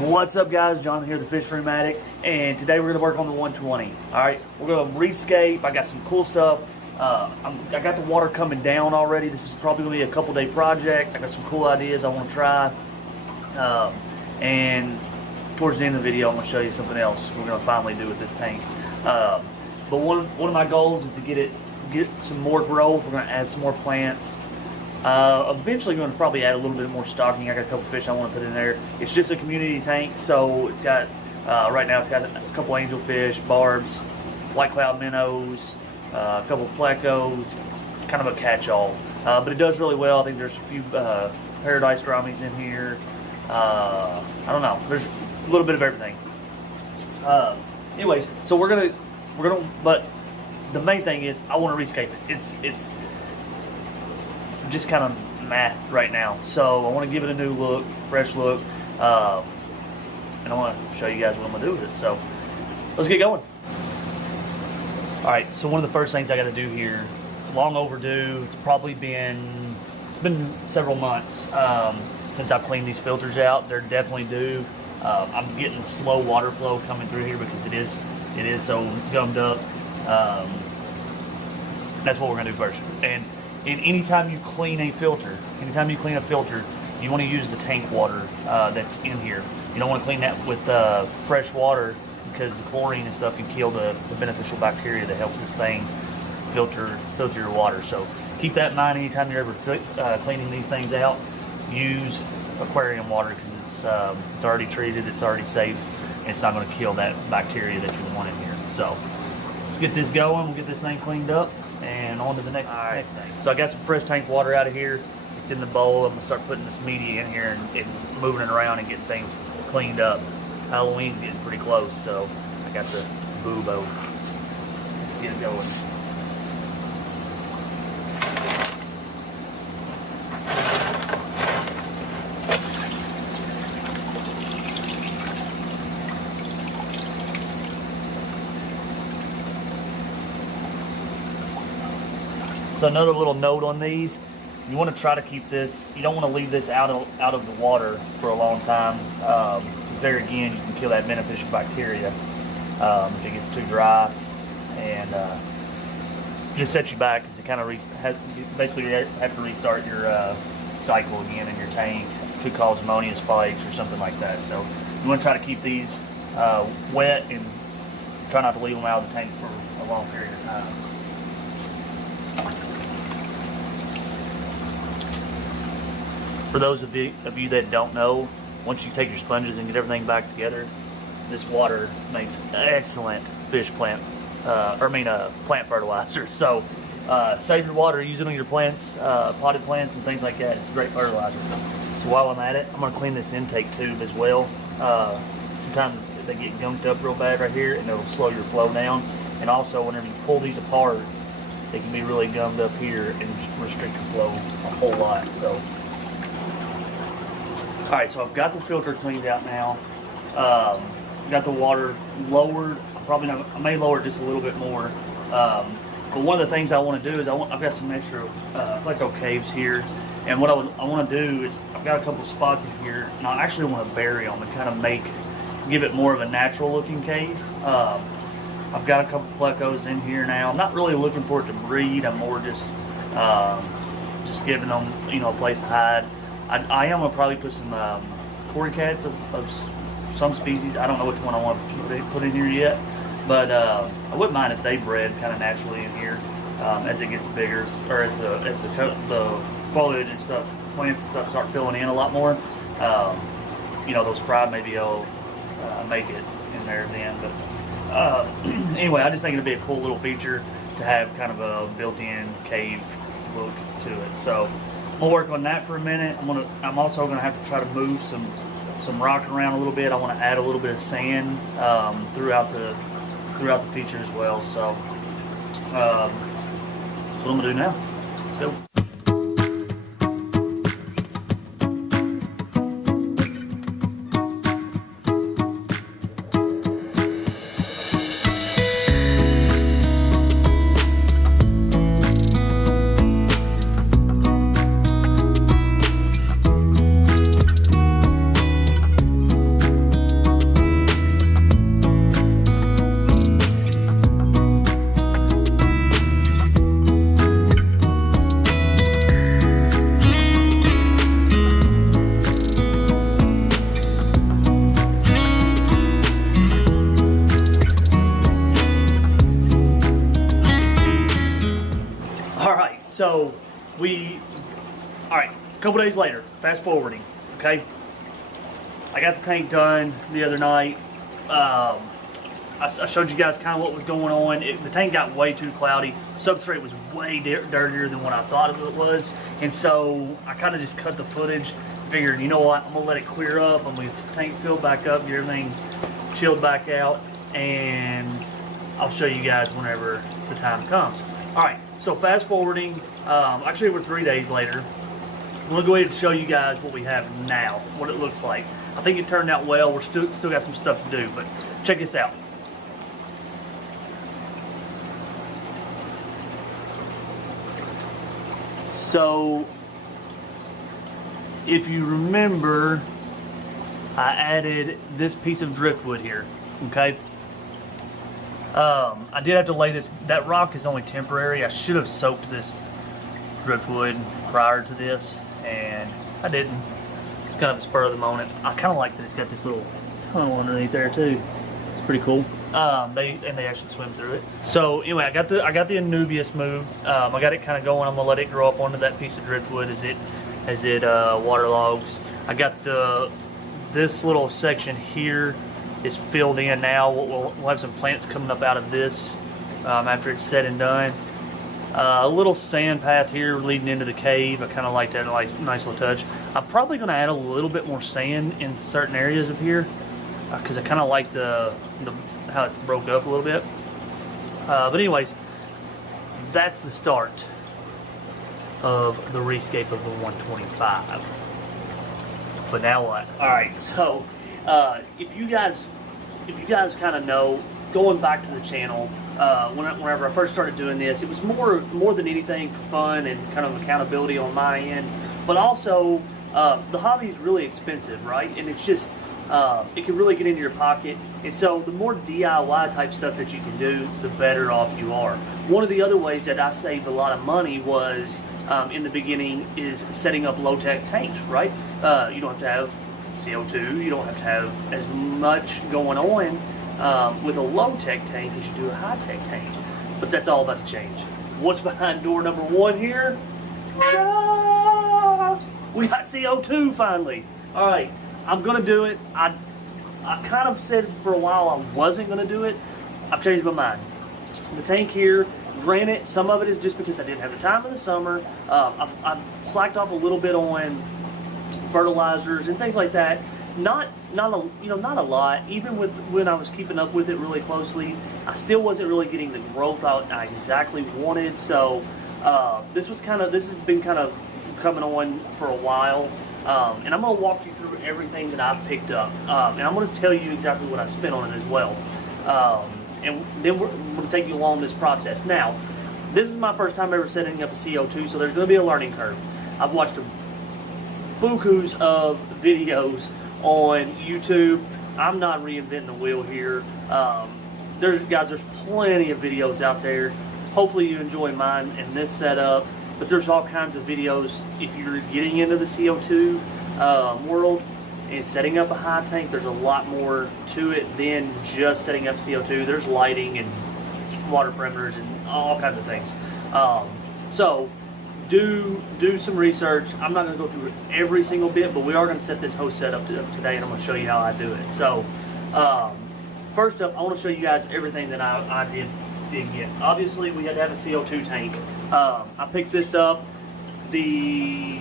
What's up, guys? John here, the Fish Room Addict, and today we're going to work on the 120. Alright, we're going to rescape. I got some cool stuff. I got the water coming down already. This is probably going to be a couple day project. I got some cool ideas I want to try. And towards the end of the video, I'm going to show you something else we're going to finally do with this tank. But one of my goals is to get some more growth. We're going to add some more plants. Eventually going to probably add a little bit more stocking. I got a couple fish I want to put in there. It's just a community tank, so it's got right now it's got a couple angelfish, barbs, white cloud minnows, a couple plecos, kind of a catch-all. But it does really well. I think there's a few paradise drummies in here. I don't know. There's a little bit of everything. Anyways, so we're gonna. But the main thing is I want to rescape it. It's just kind of meh right now, so I want to give it a new look, fresh look, and I want to show you guys what I'm gonna do with it. So let's get going. All right, so one of the first things I got to do here, it's long overdue. It's been several months since I've cleaned these filters out. They're definitely due. I'm getting slow water flow coming through here because it is so gummed up. That's what we're gonna do first. And anytime you clean a filter, you want to use the tank water that's in here. You don't want to clean that with fresh water because the chlorine and stuff can kill the beneficial bacteria that helps this thing filter your water. So keep that in mind anytime you're ever cleaning these things out. Use aquarium water because it's already treated, it's already safe, and it's not going to kill that bacteria that you want in here. So let's get this going. We'll get this thing cleaned up and on to the next thing. So I got some fresh tank water out of here. It's in the bowl. I'm gonna start putting this media in here and moving it around and getting things cleaned up. Halloween's getting pretty close, so I got the boo-bo. Let's get it going. So another little note on these, you want to try to keep this, you don't want to leave this out of the water for a long time, because there again, you can kill that beneficial bacteria if it gets too dry, and just sets you back because it kind of basically you have to restart your cycle again in your tank. It could cause ammonia spikes or something like that. So you want to try to keep these wet and try not to leave them out of the tank for a long period of time. For those of you that don't know, once you take your sponges and get everything back together, this water makes excellent plant fertilizer. So save your water, use it on your plants, potted plants and things like that. It's a great fertilizer. So while I'm at it, I'm going to clean this intake tube as well. Sometimes they get gunked up real bad right here and it'll slow your flow down. And also whenever you pull these apart, they can be really gummed up here and restrict your flow a whole lot. So. Alright, so I've got the filter cleaned out now. Got the water lowered. I may lower it just a little bit more. But one of the things I want to do is I've got some extra pleco caves here. And what I want to do is I've got a couple spots in here, and I actually want to bury them and kind of give it more of a natural looking cave. I've got a couple plecos in here now. I'm not really looking for it to breed. I'm more just giving them, a place to hide. I am going to probably put some cory cats of some species. I don't know which one I want to put in here yet, but I wouldn't mind if they bred kind of naturally in here as it gets bigger, or as the foliage and stuff, plants and stuff start filling in a lot more. Those fry maybe will make it in there then. But anyway, I just think it'd be a cool little feature to have kind of a built-in cave look to it. So I'm gonna work on that for a minute. I'm also gonna have to try to move some rock around a little bit. I want to add a little bit of sand throughout the feature as well. So that's what I'm gonna do now. Let's go. all right, a couple days later, fast forwarding, okay? I got the tank done the other night. I showed you guys kind of what was going on. The tank got way too cloudy. Substrate was way dirtier than what I thought it was. And so I kind of just cut the footage. Figured, you know what, I'm going to let it clear up. I'm going to get the tank filled back up, get everything chilled back out. And I'll show you guys whenever the time comes. All right, so fast forwarding. Actually, we're 3 days later. I'm going to go ahead and show you guys what we have now, what it looks like. I think it turned out well. We're still got some stuff to do, but check this out. So, if you remember, I added this piece of driftwood here, okay? I did have to lay this, that rock is only temporary. I should have soaked this driftwood prior to this, and I didn't. It's kind of a spur of the moment. I kind of like that it's got this little tunnel underneath there too. It's pretty cool. They actually swim through it. So anyway, I got the Anubias moved. I got it kind of going. I'm gonna let it grow up onto that piece of driftwood as it waterlogs. I got this little section here is filled in now. We'll have some plants coming up out of this after it's said and done. A little sand path here leading into the cave. I kind of like that nice little touch. I'm probably going to add a little bit more sand in certain areas of here because I kind of like the how it's broke up a little bit. But anyways, that's the start of the Rescape of the 125. But now what? All right, so if you guys kind of know, going back to the channel, whenever I first started doing this, it was more than anything for fun and kind of accountability on my end. But also, the hobby is really expensive, right? And it's just it can really get into your pocket. And so the more DIY type stuff that you can do, the better off you are. One of the other ways that I saved a lot of money was in the beginning is setting up low-tech tanks, right? You don't have to have CO2, you don't have to have as much going on with a low-tech tank as you do a high-tech tank. But that's all about to change. What's behind door number 1 here? We got CO2 finally. All right, I'm gonna do it. I kind of said for a while I wasn't gonna do it. I've changed my mind. The tank here, granted, some of it is just because I didn't have the time in the summer. I've slacked off a little bit on fertilizers and things like that. Not a lot. Even with when I was keeping up with it really closely, I still wasn't really getting the growth I exactly wanted. So this has been kind of coming on for a while, and I'm going to walk you through everything that I've picked up, and I'm going to tell you exactly what I spent on it as well, and then we're going to take you along this process. Now, this is my first time ever setting up a CO2, so there's going to be a learning curve. I've watched bukus of videos on YouTube. I'm not reinventing the wheel here. There's plenty of videos out there. Hopefully you enjoy mine and this setup, but there's all kinds of videos if you're getting into the CO2 world and setting up a high tank. There's a lot more to it than just setting up CO2. There's lighting and water perimeters and all kinds of things. So do some research. I'm not going to go through every single bit, but we are going to set this whole setup today, and I'm going to show you how I do it. So first up, I want to show you guys everything that I did get. Obviously, we had to have a CO2 tank. I picked this up. The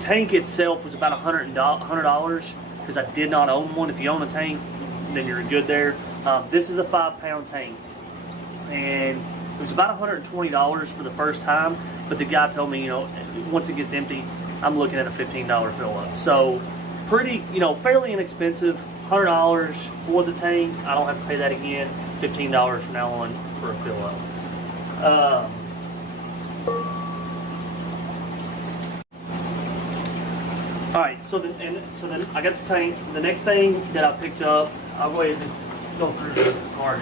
tank itself was about $100 because I did not own one. If you own a tank, then you're good there. This is a 5-pound tank, and it was about $120 for the first time. But the guy told me, once it gets empty, I'm looking at a $15 fill up. So pretty, fairly inexpensive. $100 for the tank. I don't have to pay that again. $15 from now on for a fill up. All right, so then I got the tank. The next thing that I picked up, I'll go ahead and just go through the car.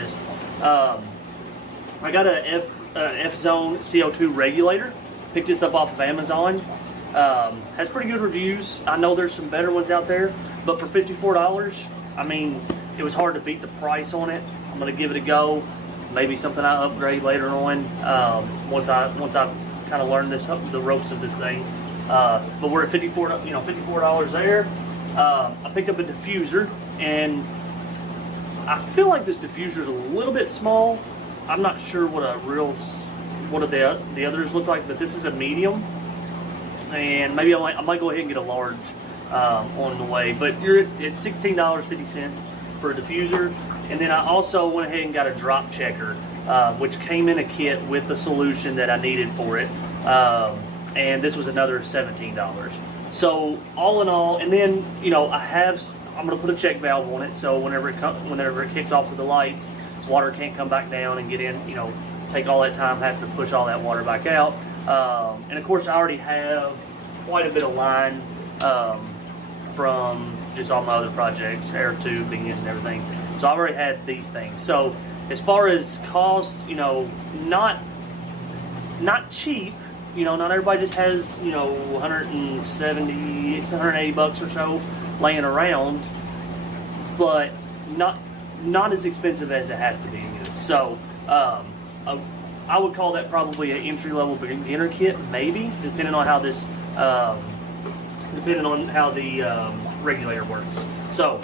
I got a F-Zone CO2 regulator. Picked this up off of Amazon. Has pretty good reviews. I know there's some better ones out there, but for $54, I mean, it was hard to beat the price on it. I'm gonna give it a go. Maybe something I upgrade later on once I've kind of learn the ropes of this thing. But we're at $54 there. I picked up a diffuser, and I feel like this diffuser is a little bit small. I'm not sure what the others look like, but this is a medium, and maybe I might go ahead and get a large on the way. But you're at $16.50 for a diffuser, and then I also went ahead and got a drop checker, which came in a kit with the solution that I needed for it, and this was another $17. So all in all, and then I'm going to put a check valve on it, so whenever it kicks off with the lights, water can't come back down and get in, take all that time, have to push all that water back out. And of course I already have quite a bit of line from just all my other projects, air tubing and everything. So I already had these things. So as far as cost, not cheap. Not everybody just has, 170, 180 bucks or so laying around, but not as expensive as it has to be. So I would call that probably an entry-level beginner kit, maybe, depending on how this, the regulator works. So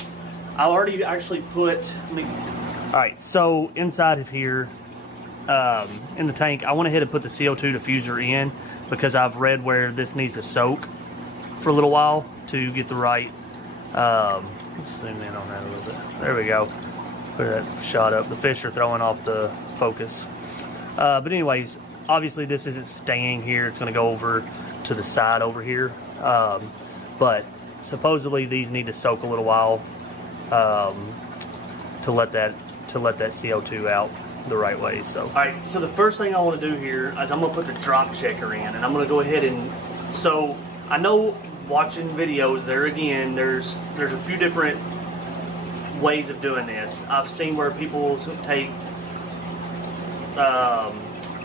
I already actually put. All right, so inside of here, in the tank, I went ahead and put the CO2 diffuser in because I've read where this needs to soak for a little while to get the right. Let's zoom in on that a little bit. There we go. Put that shot up. The fish are throwing off the focus. But anyways, obviously this isn't staying here. It's going to go over to the side over here. But supposedly these need to soak a little while to let that CO2 out the right way. So alright, so the first thing I want to do here is I'm going to put the drop checker in, and I'm going to go ahead and, so I know watching videos there again, there's a few different ways of doing this. I've seen where people take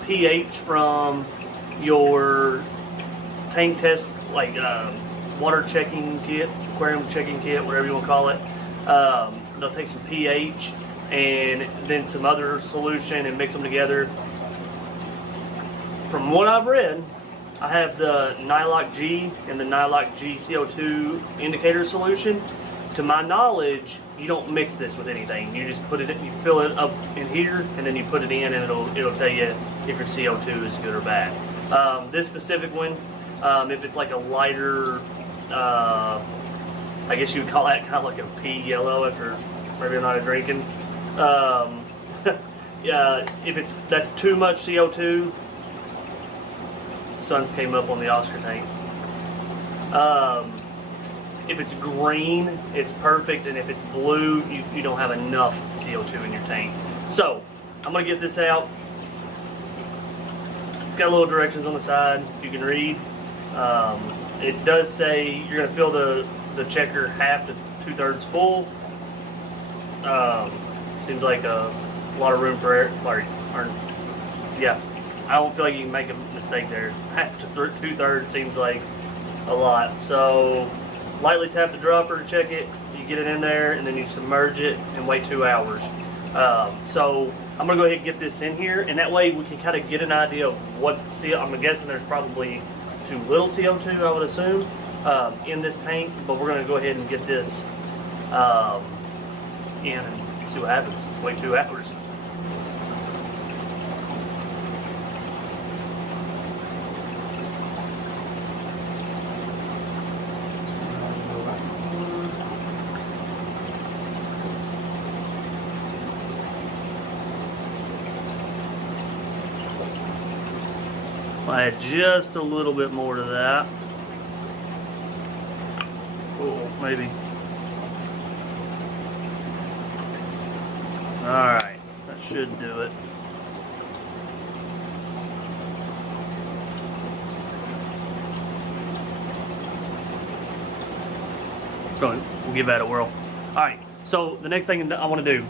pH from your tank test, like water checking kit, aquarium checking kit, whatever you want to call it. They'll take some pH and then some other solution and mix them together. From what I've read, I have the Nylock G and the Nylock G CO2 indicator solution. To my knowledge, you don't mix this with anything. You just put it in, you fill it up in here, and then you put it in, and it'll tell you if your CO2 is good or bad. This specific one, if it's like a lighter, I guess you would call that kind of like a pea yellow after maybe I'm not drinking. Yeah, if that's too much CO2, suns came up on the Oscar tank. If it's green, it's perfect, and if it's blue, you don't have enough CO2 in your tank. So I'm gonna get this out. It's got little directions on the side you can read. It does say you're gonna fill the checker half to 2/3 full. Seems like a lot of room for air. Yeah, I don't feel like you can make a mistake there. Half to 2/3 seems like a lot. So lightly tap the dropper to check it. You get it in there, and then you submerge it and wait 2 hours. So I'm gonna go ahead and get this in here, and that way we can kind of get an idea of what I'm guessing there's probably too little CO2, I would assume, in this tank. But we're gonna go ahead and get this in and see what happens. Wait 2 hours. I add just a little bit more to that. Cool, maybe. Alright, that should do it. So we'll give that a whirl. Alright, so the next thing I want to do,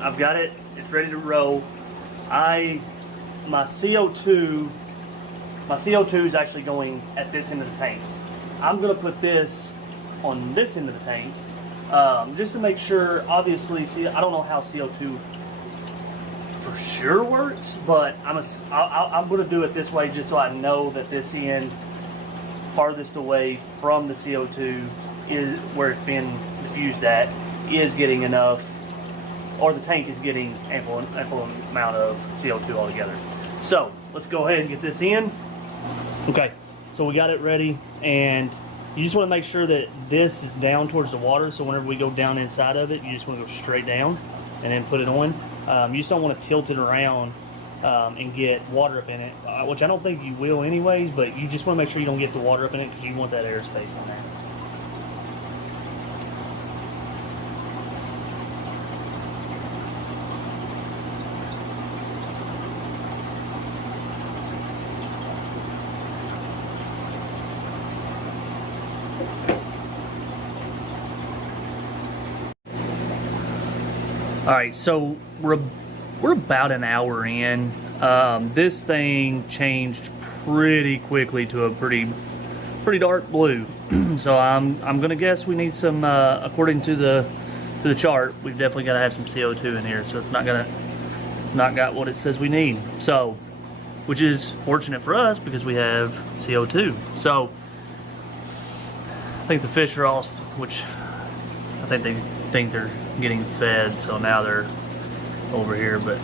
I've got it, it's ready to roll. My CO2 is actually going at this end of the tank. I'm going to put this on this end of the tank, just to make sure. Obviously, see, I don't know how CO2 for sure works, but I'm going to do it this way just so I know that this end farthest away from the CO2 is where it's being diffused at is getting enough, or the tank is getting ample amount of CO2 altogether. So let's go ahead and get this in. Okay, so we got it ready, and you just want to make sure that this is down towards the water, so whenever we go down inside of it, you just want to go straight down and then put it on. You just don't want to tilt it around and get water up in it, which I don't think you will anyways, but you just want to make sure you don't get the water up in it because you want that airspace in there. All right, so we're about an hour in. This thing changed pretty quickly to a pretty dark blue. So I'm gonna guess we need some, according to the chart, we've definitely got to have some CO2 in here. So it's not got what it says we need. So, which is fortunate for us because we have CO2. So I think the fish are all, which I think they think they're getting fed, so now they're over here, but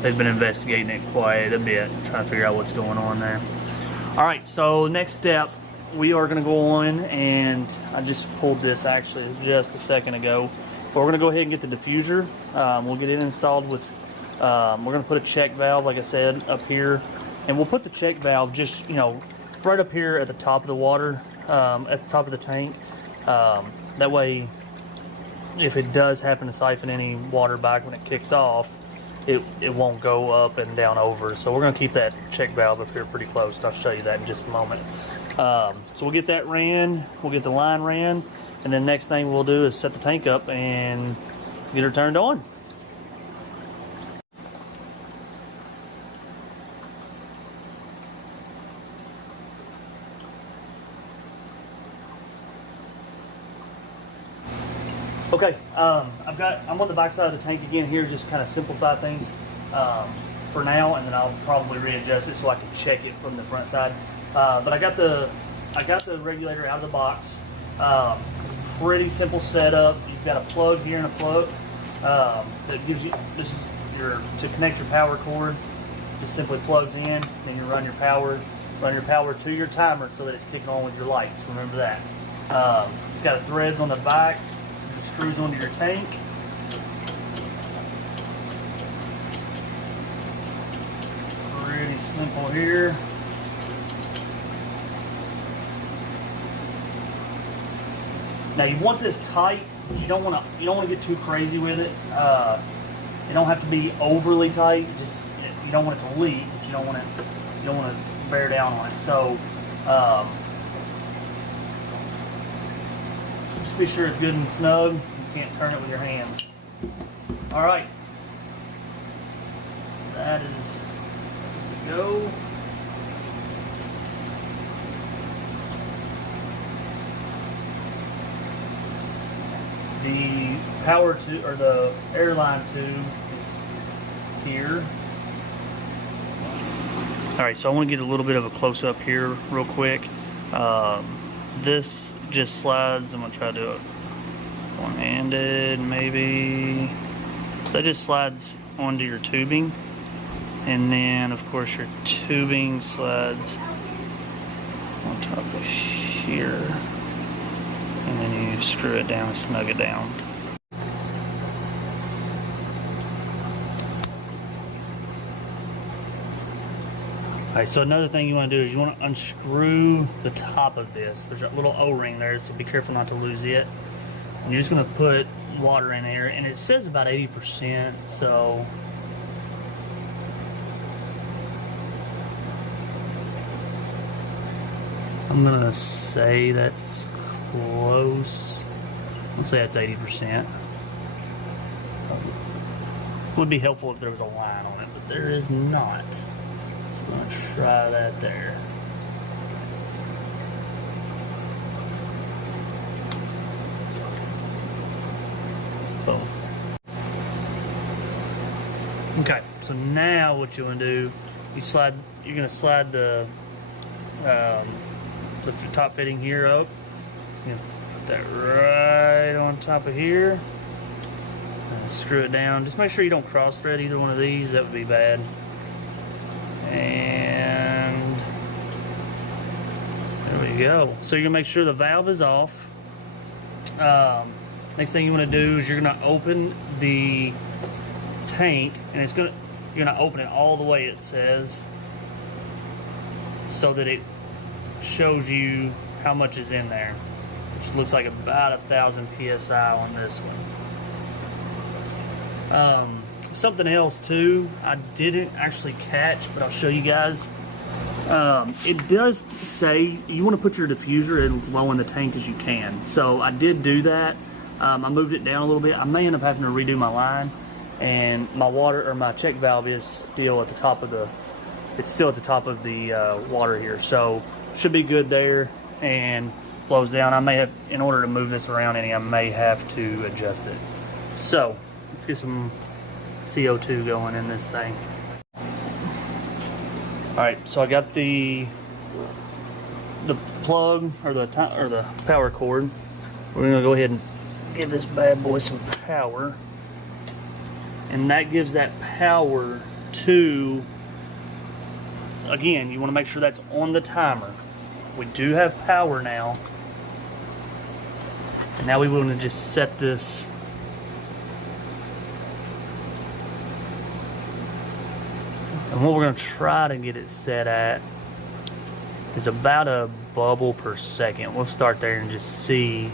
they've been investigating it quite a bit, trying to figure out what's going on there. All right, so next step, we are going to go on, and I just pulled this actually just a second ago, but we're going to go ahead and get the diffuser. We'll get it installed with, we're going to put a check valve, like I said, up here, and we'll put the check valve just, right up here at the top of the water, at the top of the tank. That way, if it does happen to siphon any water back when it kicks off, it won't go up and down over. So we're going to keep that check valve up here pretty close, and I'll show you that in just a moment. So we'll get that ran, we'll get the line ran, and then next thing we'll do is set the tank up and get her turned on. Okay, I'm on the back side of the tank again here, just kind of simplify things for now, and then I'll probably readjust it so I can check it from the front side. But I got the regulator out of the box. Pretty simple setup. You've got a plug here and a plug that gives you, this is to connect your power cord. Just simply plugs in, then you run your power to your timer so that it's kicking on with your lights. Remember that. It's got threads on the back. Screws onto your tank. Pretty simple here. Now you want this tight, but you don't want to get too crazy with it. It don't have to be overly tight. You don't want it to leak, but you don't want to bear down on it. So be sure it's good and snug. You can't turn it with your hands. All right, that is good to go. The power tube, or the airline tube, is here. All right, so I want to get a little bit of a close up here real quick. This just slides. I'm gonna try to do it one-handed, maybe. So that just slides onto your tubing, and then of course your tubing slides on top of here, and then you screw it down and snug it down. Alright, so another thing you want to do is you want to unscrew the top of this. There's a little O-ring there, so be careful not to lose it. And you're just going to put water in there, and it says about 80%, so I'm going to say that's close. Let's say that's 80%. Would be helpful if there was a line on it, but there is not. I'm going to try that there. Boom. Okay, so now what you want to do, you're going to slide the top fitting here up. You're going to put that right on top of here. Screw it down. Just make sure you don't cross thread either one of these. That would be bad. And there we go. So you're gonna make sure the valve is off. Next thing you want to do is you're gonna open the tank, and you're gonna open it all the way, it says, so that it shows you how much is in there, which looks like about 1,000 psi on this one. Something else too, I didn't actually catch, but I'll show you guys. It does say you want to put your diffuser as low in the tank as you can. So I did do that. I moved it down a little bit. I may end up having to redo my line, and my check valve is still at the top of the. It's still at the top of the water here, so should be good there and flows down. I may have, in order to move this around any, I may have to adjust it. So let's get some CO2 going in this thing. Alright, so I got the plug or the power cord. We're gonna go ahead and give this bad boy some power, and that gives that power to, again, you want to make sure that's on the timer. We do have power now. Now we want to just set this. And what we're going to try to get it set at is about a bubble per second. We'll start there and just see.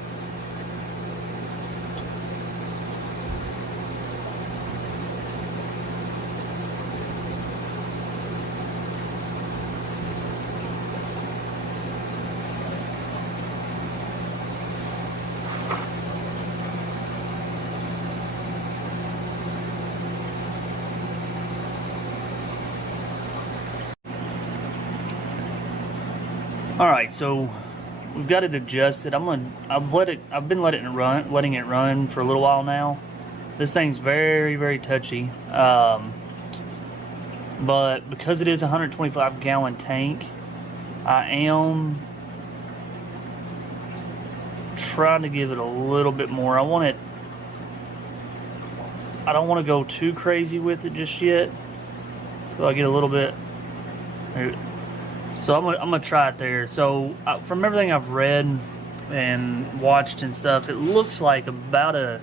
Alright, so we've got it adjusted. I've been letting it run for a little while now. This thing's very, very touchy. But because it is a 125 gallon tank, I am trying to give it a little bit more. I don't want to go too crazy with it just yet. So I get a little bit. So I'm gonna try it there. So from everything I've read and watched and stuff, it looks like about a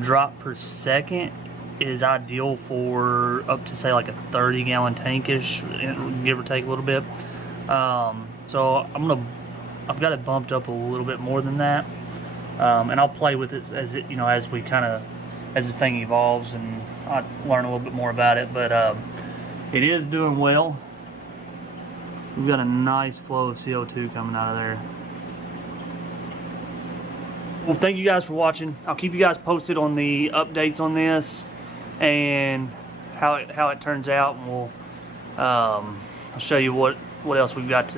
drop per second is ideal for up to, say, like a 30 gallon tankish, give or take a little bit. So I've got it bumped up a little bit more than that, and I'll play with it as this thing evolves and I learn a little bit more about it. But it is doing well. We've got a nice flow of CO2 coming out of there. Well, thank you guys for watching. I'll keep you guys posted on the updates on this and how it turns out, and I'll show you what else we've got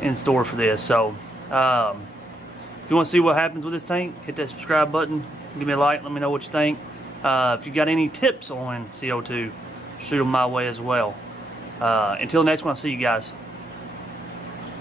in store for this. So if you want to see what happens with this tank, hit that subscribe button, give me a like, let me know what you think. If you got any tips on CO2, shoot them my way as well. Until next one, I'll see you guys.